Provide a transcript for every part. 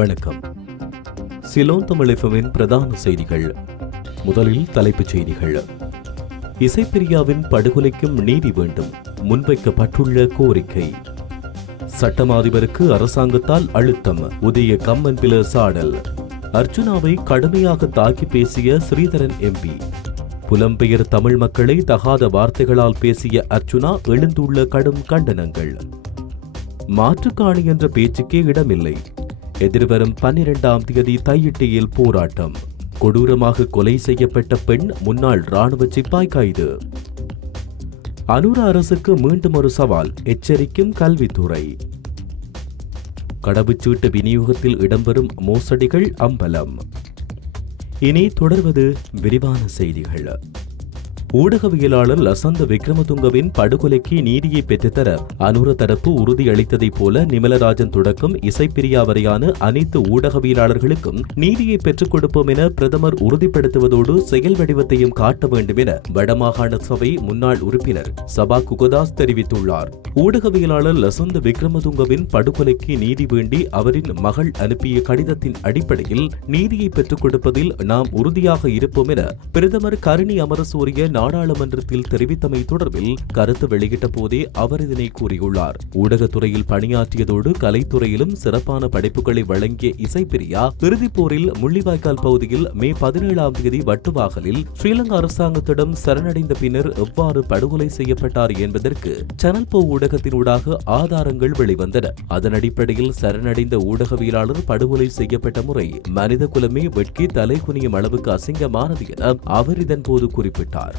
வணக்கம். சிலோன் தமிழ் எஃப்எம்மின் பிரதான செய்திகள். முதலில் தலைப்புச் செய்திகள். இசைப்பிரியாவின் படுகொலைக்கும் நீதி வேண்டும், முன்வைக்கப்பட்டுள்ள கோரிக்கை. சட்டம் அதிபருக்கு அரசாங்கத்தால் அழுத்தம், உதய கம்மன்பில சாடல். அர்ச்சுனாவை கடுமையாக தாக்கி பேசிய ஸ்ரீதரன் எம்பி. புலம்பெயர் தமிழ் மக்களை தகாத வார்த்தைகளால் பேசிய அர்ச்சுனா எழுந்துள்ள கடும் கண்டனங்கள். மாற்றுக்காணி என்ற பேச்சுக்கே இடமில்லை. எதிர்வரும் 12ஆம் தேதி தையிட்டியில் போராட்டம். கொடூரமாக கொலை செய்யப்பட்ட பெண் முன்னாள் ராணுவ சிப்பாய் கைது. அனுர அரசுக்கு மீண்டும் ஒரு சவால், எச்சரிக்கும் கல்வித்துறை. கடவுச்சீட்டு விநியோகத்தில் இடம்பெறும் மோசடிகள் அம்பலம். இனி தொடர்வது விரிவான செய்திகள். ஊடகவியலாளர் லசந்த விக்ரமதுங்கவின் படுகொலைக்கு நீதியை பெற்றுத்தர அனுர தரப்பு உறுதியளித்ததைப் போல நிமலராஜன் தொடக்கம் இசைப்பிரியா வரையான அனைத்து ஊடகவியலாளர்களுக்கும் நீதியை பெற்றுக் கொடுப்போம் என பிரதமர் உறுதிப்படுத்துவதோடு செயல் வடிவத்தையும் காட்ட வேண்டும் என வடமாகாண சபை முன்னாள் உறுப்பினர் சபா குகதாஸ் தெரிவித்துள்ளார். ஊடகவியலாளர் லசந்த விக்ரமதுங்கவின் படுகொலைக்கு நீதி வேண்டி அவரின் மகள் அனுப்பிய கடிதத்தின் அடிப்படையில் நீதியை பெற்றுக் கொடுப்பதில் நாம் உறுதியாக இருப்போம் என பிரதமர் கருணி அமரசூரிய நாடாளுமன்றத்தில் தெரிவித்தமை தொடர்பில் கருத்து வெளியிட்ட போதே அவர் இதனை கூறியுள்ளார். ஊடகத்துறையில் பணியாற்றியதோடு கலைத்துறையிலும் சிறப்பான படைப்புகளை வழங்கிய இசைப்பிரியா இறுதிப் போரில் முள்ளிவாய்க்கால் பகுதியில் மே 17ஆம் தேதி வட்டுவாகலில் ஸ்ரீலங்கா அரசாங்கத்திடம் சரணடைந்த பின்னர் எவ்வாறு படுகொலை செய்யப்பட்டார் என்பதற்கு சேனல் போ ஊடகத்தினூடாக ஆதாரங்கள் வெளிவந்தன. அதன் அடிப்படையில் சரணடைந்த ஊடகவியலாளர் படுகொலை செய்யப்பட்ட முறை மனித குலமே வெட்கி தலை குனியும் அளவுக்கு அசிங்கமானது என அவர் இதன்போது குறிப்பிட்டார்.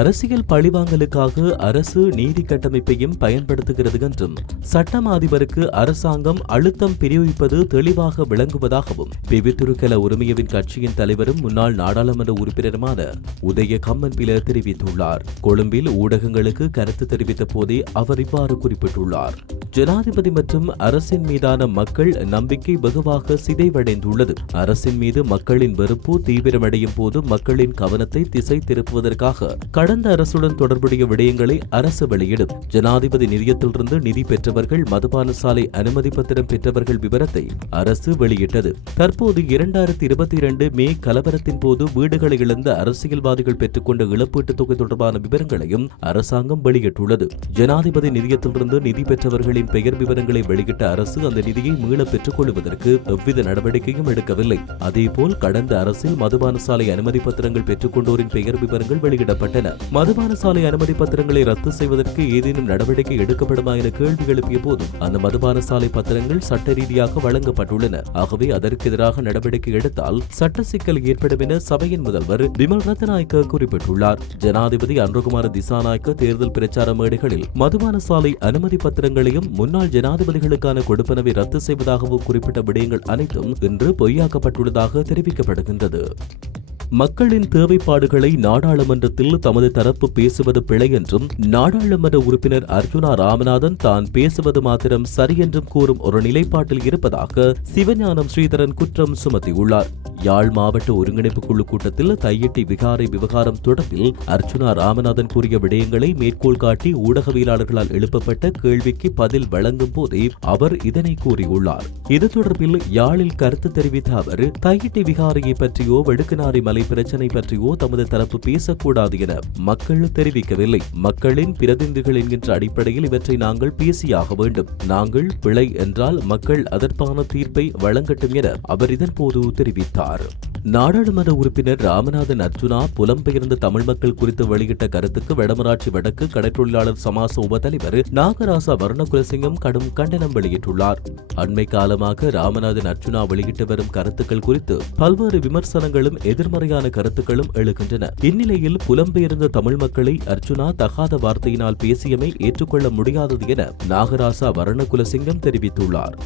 அரசியல் பழிவாங்கலுக்காக அரசு நீதி கட்டமைப்பையும் பயன்படுத்துகிறது என்றும் சட்டம் அதிபருக்கு அரசாங்கம் அழுத்தம் பிரயோகிப்பது தெளிவாக விளங்குவதாகவும் பிவித்துருக்கல உரிமையவின் கட்சியின் தலைவரும் முன்னாள் நாடாளுமன்ற உறுப்பினருமான உதய கம்மன்பில தெரிவித்துள்ளார். கொழும்பில் ஊடகங்களுக்கு கருத்து தெரிவித்த போதே அவர் இவ்வாறு குறிப்பிட்டுள்ளார். ஜனாதிபதி மற்றும் அரசின் மீதான மக்கள் நம்பிக்கை வெகுவாக சிதைவடைந்துள்ளது. அரசின் மீது மக்களின் வெறுப்பு தீவிரமடையும் போது மக்களின் கவனத்தை திசை திருப்புவதற்காக கடந்த அரசுடன் தொடர்புடைய விடயங்களை அரசு வெளியிடும். ஜனாதிபதி நிதியத்திலிருந்து நிதி பெற்றவர்கள், மதுபான சாலை அனுமதி பத்திரம் பெற்றவர்கள் விவரத்தை அரசு வெளியிட்டது. தற்போது 2022 மே கலவரத்தின் போது வீடுகளை இழந்த அரசியல்வாதிகள் பெற்றுக்கொண்ட இழப்பீட்டுத் தொகை தொடர்பான விவரங்களையும் அரசாங்கம் வெளியிட்டுள்ளது. ஜனாதிபதி நிதியத்திலிருந்து நிதி பெற்றவர்களின் பெயர் விவரங்களை வெளியிட்ட அரசு அந்த நிதியை மீள பெற்றுக் கொள்வதற்கு எவ்வித நடவடிக்கையும் எடுக்கவில்லை. அதேபோல் கடந்த அரசில் மதுபான சாலை அனுமதி பத்திரங்கள் பெற்றுக் கொண்டோரின் பெயர் விவரங்கள் வெளியிடப்பட்டன. மதுபான சாலை அனுமதி பத்திரங்களை ரத்து செய்வதற்கு ஏதேனும் நடவடிக்கை எடுக்கப்படுமா என கேள்வி எழுப்பிய போதும் அந்த மதுபான சாலை பத்திரங்கள் சட்ட ரீதியாக வழங்கப்பட்டுள்ளன. ஆகவே அதற்கு எதிராக நடவடிக்கை எடுத்தால் சட்ட சிக்கல் ஏற்படும் என சபையின் முதல்வர் விமல் ரத்நாயக்க குறிப்பிட்டுள்ளார். ஜனாதிபதி அனுரகுமார திசாநாயக்க தேர்தல் பிரச்சார மேடைகளில் மதுபான சாலை அனுமதி பத்திரங்களையும் முன்னாள் ஜனாதிபதிகளுக்கான கொடுப்பனவை ரத்து செய்வதாகவும் குறிப்பிட்ட விடயங்கள் அனைத்தும் இன்று பொய்யாக்கப்பட்டுள்ளதாக தெரிவிக்கப்படுகின்றது. மக்களின் தேவைப்பாடுகளை நாடாளுமன்றத்தில் தமது தரப்பு பேசுவது பிழை என்றும் நாடாளுமன்ற உறுப்பினர் அர்ச்சுனா ராமநாதன் தான் பேசுவது மாத்திரம் சரியென்றும் கூறும் ஒரு நிலைப்பாட்டில் இருப்பதாக சிவஞானம் ஸ்ரீதரன் குற்றம் சுமத்தியுள்ளார். யாழ் மாவட்ட ஒருங்கிணைப்பு குழு கூட்டத்தில் தையிட்டி விகாரை விவகாரம் தொடர்பில் அர்ச்சுனா ராமநாதன் கூறிய விடயங்களை மேற்கோள் காட்டி ஊடகவியலாளர்களால் எழுப்பப்பட்ட கேள்விக்கு பதில் வழங்கும் போதே அவர் இதனை கூறியுள்ளார். இது தொடர்பில் யாழில் கருத்து தெரிவித்த அவர் தையிட்டி விகாரையை பற்றியோ வெடுக்குநாரி மலை பிரச்சனை பற்றியோ தமது தரப்பு பேசக்கூடாது என மக்கள் தெரிவிக்கவில்லை. மக்களின் பிரதிநிதிகள் என்கின்ற அடிப்படையில் இவற்றை நாங்கள் பேசியாக வேண்டும். நாங்கள் பிழை என்றால் மக்கள் அதற்கான தீர்ப்பை வழங்கட்டும் என அவர் இதன்போது தெரிவித்தார். நாடாளுமன்ற உறுப்பினர் ராமநாதன் அர்ச்சுனா புலம்பெயர்ந்த தமிழ் மக்கள் குறித்து வெளியிட்ட கருத்துக்கு வடமராட்சி வடக்கு கடற்றொழிலாளர் சமாச உபதலைவர் நாகராசா வர்ணகுலசிங்கம் கடும் கண்டனம் வெளியிட்டுள்ளார். அண்மை காலமாக ராமநாதன் அர்ச்சுனா வெளியிட்டு வரும் கருத்துக்கள் குறித்து பல்வேறு விமர்சனங்களும் எதிர்மறையான கருத்துக்களும் எழுகின்றன. இந்நிலையில் புலம்பெயர்ந்த தமிழ் மக்களை அர்ச்சுனா தகாத வார்த்தையினால் பேசியமை ஏற்றுக்கொள்ள முடியாதது என நாகராசா வர்ணகுலசிங்கம் தெரிவித்துள்ளார்.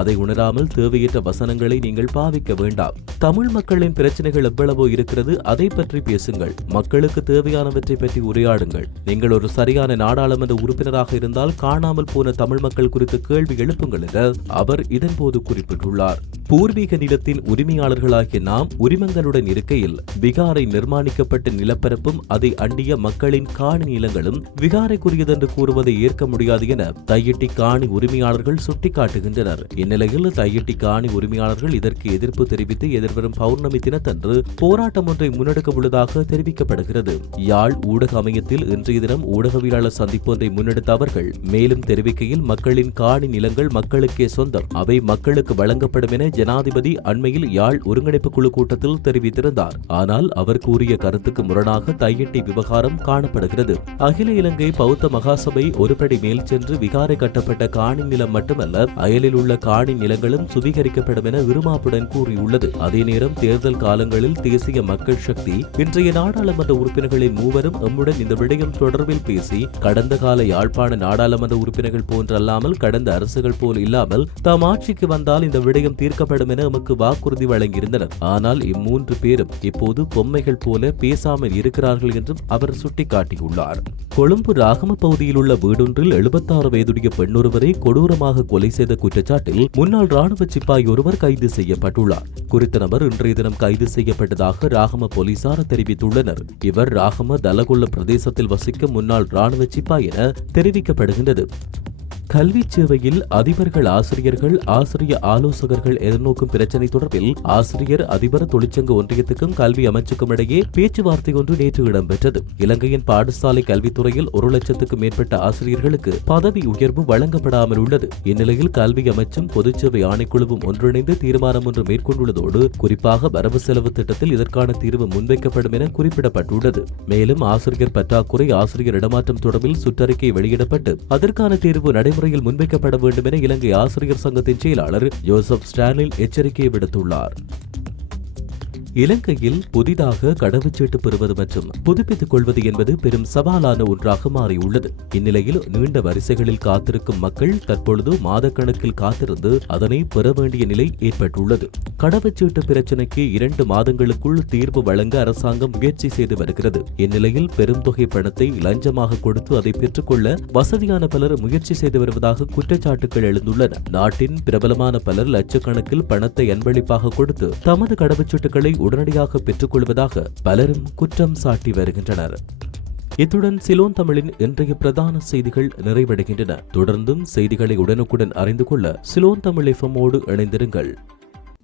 அதை உணராமல் தேவையற்ற வசனங்களை நீங்கள் பாவிக்க வேண்டாம். தமிழ் மக்கள் மக்களின் பிரச்சனைகள் எவ்வளவோ இருக்கிறது, அதை பற்றி பேசுங்கள். மக்களுக்கு தேவையானவற்றை பற்றி உரையாடுங்கள். நீங்கள் ஒரு சரியான நாடாளுமன்ற உறுப்பினராக இருந்தால் காணாமல் போன தமிழ் மக்கள் குறித்து கேள்வி எழுப்புங்கள் என அவர் இதன்போது குறிப்பிட்டுள்ளார். பூர்வீக நிலத்தின் உரிமையாளர்களாகிய நாம் உரிமங்களுடன் இருக்கையில் பீகாரை நிர்மாணிக்கப்பட்ட நிலப்பரப்பும் அதை அண்டிய மக்களின் காணி நிலங்களும் பீகாரைக்குரியதென்று கூறுவதை ஏற்க முடியாது என தையிட்டி காணி உரிமையாளர்கள் சுட்டிக்காட்டுகின்றனர். இந்நிலையில் தையிட்டி காணி உரிமையாளர்கள் இதற்கு எதிர்ப்பு தெரிவித்து எதிர்வரும் பௌர்ணமி தினத்தன்று போராட்டம் ஒன்றை முன்னெடுக்க உள்ளதாக தெரிவிக்கப்படுகிறது. யாழ் ஊடக அமையத்தில் இன்றைய தினம் ஊடகவியலாளர் சந்திப்பு ஒன்றை முன்னெடுத்த அவர்கள் மேலும் தெரிவிக்கையில், மக்களின் காணி நிலங்கள் மக்களுக்கே சொந்தம், அவை மக்களுக்கு வழங்கப்படும் என ஜனாதிபதி அண்மையில் யாழ் ஒருங்கிணைப்பு குழு கூட்டத்தில் தெரிவித்திருந்தார். ஆனால் அவர் கூறிய கருத்துக்கு முரணாக தையிட்டி விவகாரம் காணப்படுகிறது. அகில இலங்கை பௌத்த மகாசபை ஒருபடி மேல் சென்று விகாரை கட்டப்பட்ட காணி நிலம் மட்டுமல்ல, அயலில் உள்ள காணி நிலங்களும் சுவீகரிக்கப்படும் என விருமாப்புடன் கூறியுள்ளது. அதே நேரம் தேர்தல் காலங்களில் தேசிய மக்கள் சக்தி இன்றைய நாடாளுமன்ற உறுப்பினர்களின் மூவரும் எம்முடன் இந்த விடயம் தொடர்பில் பேசி, கடந்த கால யாழ்ப்பாண நாடாளுமன்ற உறுப்பினர்கள் போன்றல்லாமல் கடந்த அரசுகள் போல் இல்லாமல் தாம் ஆட்சிக்கு வந்தால் இந்த விடயம் தீர்க்கப்படும் என எமக்கு வாக்குறுதி வழங்கியிருந்தனர். ஆனால் இம்மூன்று பேரும் இப்போது பொம்மைகள் போல பேசாமல் இருக்கிறார்கள் என்றும் அவர் சுட்டிக்காட்டியுள்ளார். கொழும்பு ராகம பகுதியில் உள்ள வீடொன்றில் 76 வயதுடைய பெண்ணொருவரை கொடூரமாக கொலை செய்த குற்றச்சாட்டில் முன்னாள் ராணுவ சிப்பாய் ஒருவர் கைது செய்யப்பட்டுள்ளார். குறித்த நபர் இன்றைய தினம் கைது செய்யப்பட்டதாக ராகம போலீசார் தெரிவித்துள்ளனர். இவர் ராகம தலகொல்ல பிரதேசத்தில் வசிக்கும் முன்னாள் ராணுவ சிப்பாய் என தெரிவிக்கப்படுகின்றது. கல்வி சேவையில் அதிபர்கள், ஆசிரியர்கள், ஆசிரிய ஆலோசகர்கள் எதிர்நோக்கும் பிரச்சினை தொடர்பில் ஆசிரியர் அதிபர் தொழிற்சங்க ஒன்றியத்துக்கும் கல்வி அமைச்சுக்கும் இடையே பேச்சுவார்த்தை ஒன்று நேற்று இடம்பெற்றது. இலங்கையின் பாடசாலை கல்வித்துறையில் 1 லட்சத்துக்கும் மேற்பட்ட ஆசிரியர்களுக்கு பதவி உயர்வு வழங்கப்படாமல் உள்ளது. இந்நிலையில் கல்வி அமைச்சும் பொதுச்சேவை ஆணைக்குழுவும் ஒன்றிணைந்து தீர்மானம் ஒன்று மேற்கொண்டுள்ளதோடு குறிப்பாக வரவு செலவு திட்டத்தில் இதற்கான தீர்வு முன்வைக்கப்படும் என குறிப்பிடப்பட்டுள்ளது. மேலும் ஆசிரியர் பற்றாக்குறை, ஆசிரியர் இடமாற்றம் தொடர்பில் சுற்றறிக்கை வெளியிடப்பட்டு அதற்கான தீர்வு நடைமுறையில் முன்வைக்கப்பட வேண்டும் என இலங்கை ஆசிரியர் சங்கத்தின் செயலாளர் ஜோசப் ஸ்டாலின் எச்சரிக்கை விடுத்துள்ளார். இலங்கையில் புதிதாக கடவுச்சீட்டு பெறுவது மற்றும் புதுப்பித்துக் கொள்வது என்பது பெரும் சவாலான ஒன்றாக மாறியுள்ளது. இந்நிலையில் நீண்ட வரிசைகளில் காத்திருக்கும் மக்கள் தற்பொழுது மாதக்கணக்கில் காத்திருந்து அதனை பெற வேண்டிய நிலை ஏற்பட்டுள்ளது. கடவுச்சீட்டு பிரச்சினைக்கு 2 மாதங்களுக்குள் தீர்வு வழங்க அரசாங்கம் முயற்சி செய்து வருகிறது. இந்நிலையில் பெருந்தொகை பணத்தை லஞ்சமாக கொடுத்து அதை பெற்றுக்கொள்ள வசதியான பலர் முயற்சி செய்து வருவதாக குற்றச்சாட்டுகள் எழுந்துள்ளன. நாட்டின் பிரபலமான பலர் லட்சக்கணக்கில் பணத்தை அன்பளிப்பாக கொடுத்து தமது கடவுச்சீட்டுகளை உடனடியாக பெற்றுக் கொள்வதாக பலரும் குற்றம் சாட்டி வருகின்றனர். இத்துடன் சிலோன் தமிழின் இன்றைய பிரதான செய்திகள் நிறைவடைகின்றன. தொடர்ந்தும் செய்திகளை உடனுக்குடன் அறிந்து கொள்ள சிலோன் தமிழ் FM-ஓடு இணைந்திருங்கள்.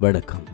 வணக்கம்.